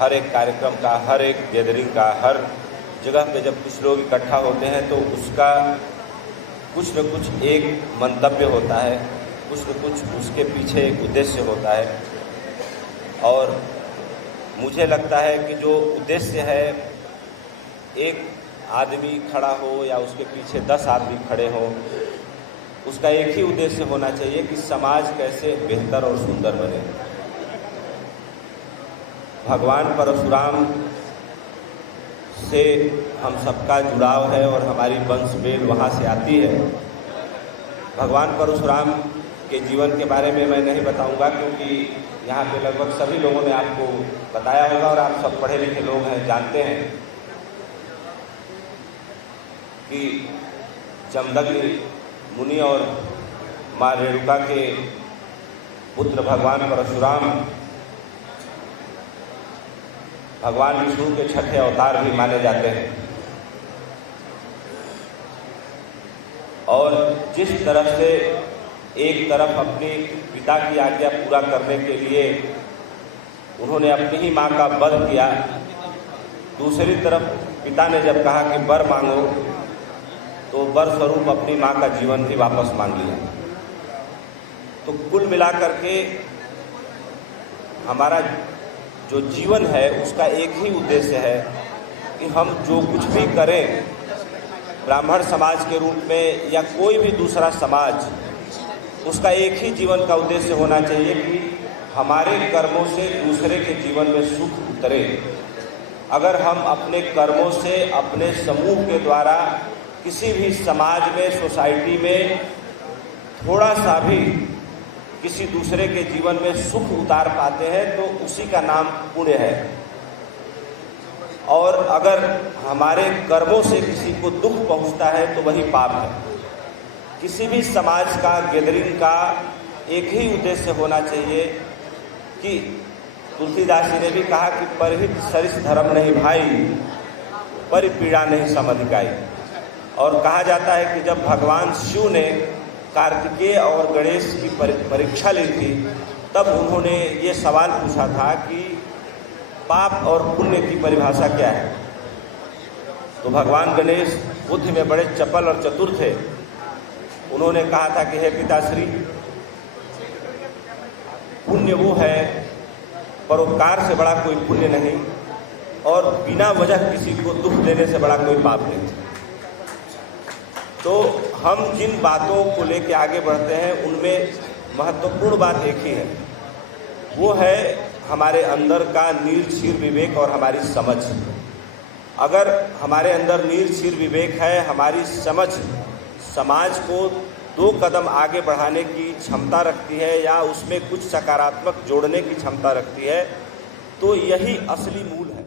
हर एक कार्यक्रम का, हर एक गैदरिंग का, हर जगह पे जब कुछ लोग इकट्ठा होते हैं तो उसका कुछ न कुछ एक मंतव्य होता है, कुछ न कुछ उसके पीछे एक उद्देश्य होता है। और मुझे लगता है कि जो उद्देश्य है, एक आदमी खड़ा हो या उसके पीछे 10 आदमी खड़े हों, उसका एक ही उद्देश्य होना चाहिए कि समाज कैसे बेहतर और सुंदर बने। भगवान परशुराम से हम सबका जुड़ाव है और हमारी वंश बेल वहाँ से आती है। भगवान परशुराम के जीवन के बारे में मैं नहीं बताऊंगा, क्योंकि यहाँ पे लगभग सभी लोगों ने आपको बताया होगा और आप सब पढ़े लिखे लोग हैं, जानते हैं कि जमदग्नि मुनि और माँ रेणुका के पुत्र भगवान परशुराम भगवान विष्णु के छठे अवतार भी माने जाते हैं। और जिस तरह से एक तरफ अपने पिता की आज्ञा पूरा करने के लिए उन्होंने अपनी ही माँ का वध किया, दूसरी तरफ पिता ने जब कहा कि वर मांगो तो वर स्वरूप अपनी माँ का जीवन भी वापस मांग लिया। तो कुल मिलाकर के हमारा जो जीवन है उसका एक ही उद्देश्य है कि हम जो कुछ भी करें, ब्राह्मण समाज के रूप में या कोई भी दूसरा समाज, उसका एक ही जीवन का उद्देश्य होना चाहिए कि हमारे कर्मों से दूसरे के जीवन में सुख उतरे। अगर हम अपने कर्मों से अपने समूह के द्वारा किसी भी समाज में, सोसाइटी में थोड़ा सा भी किसी दूसरे के जीवन में सुख उतार पाते हैं तो उसी का नाम पुण्य है। और अगर हमारे कर्मों से किसी को दुख पहुंचता है तो वही पाप है। किसी भी समाज का, गैदरिंग का एक ही उद्देश्य होना चाहिए कि तुलसीदास जी ने भी कहा कि परहित सरिस धर्म नहीं भाई, पर पीड़ा नहीं समधिकाई। और कहा जाता है कि जब भगवान शिव ने कार्तिकेय और गणेश की परीक्षा ली थी, तब उन्होंने ये सवाल पूछा था कि पाप और पुण्य की परिभाषा क्या है। तो भगवान गणेश बुद्धि में बड़े चपल और चतुर थे। उन्होंने कहा था कि हे पिताश्री, पुण्य वो है, परोपकार से बड़ा कोई पुण्य नहीं, और बिना वजह किसी को दुख देने से बड़ा कोई पाप नहीं। तो हम जिन बातों को लेकर आगे बढ़ते हैं उनमें महत्वपूर्ण बात एक ही है, वो है हमारे अंदर का नील-क्षीर विवेक और हमारी समझ। अगर हमारे अंदर नील-क्षीर विवेक है, हमारी समझ समाज को 2 कदम आगे बढ़ाने की क्षमता रखती है या उसमें कुछ सकारात्मक जोड़ने की क्षमता रखती है, तो यही असली मूल है।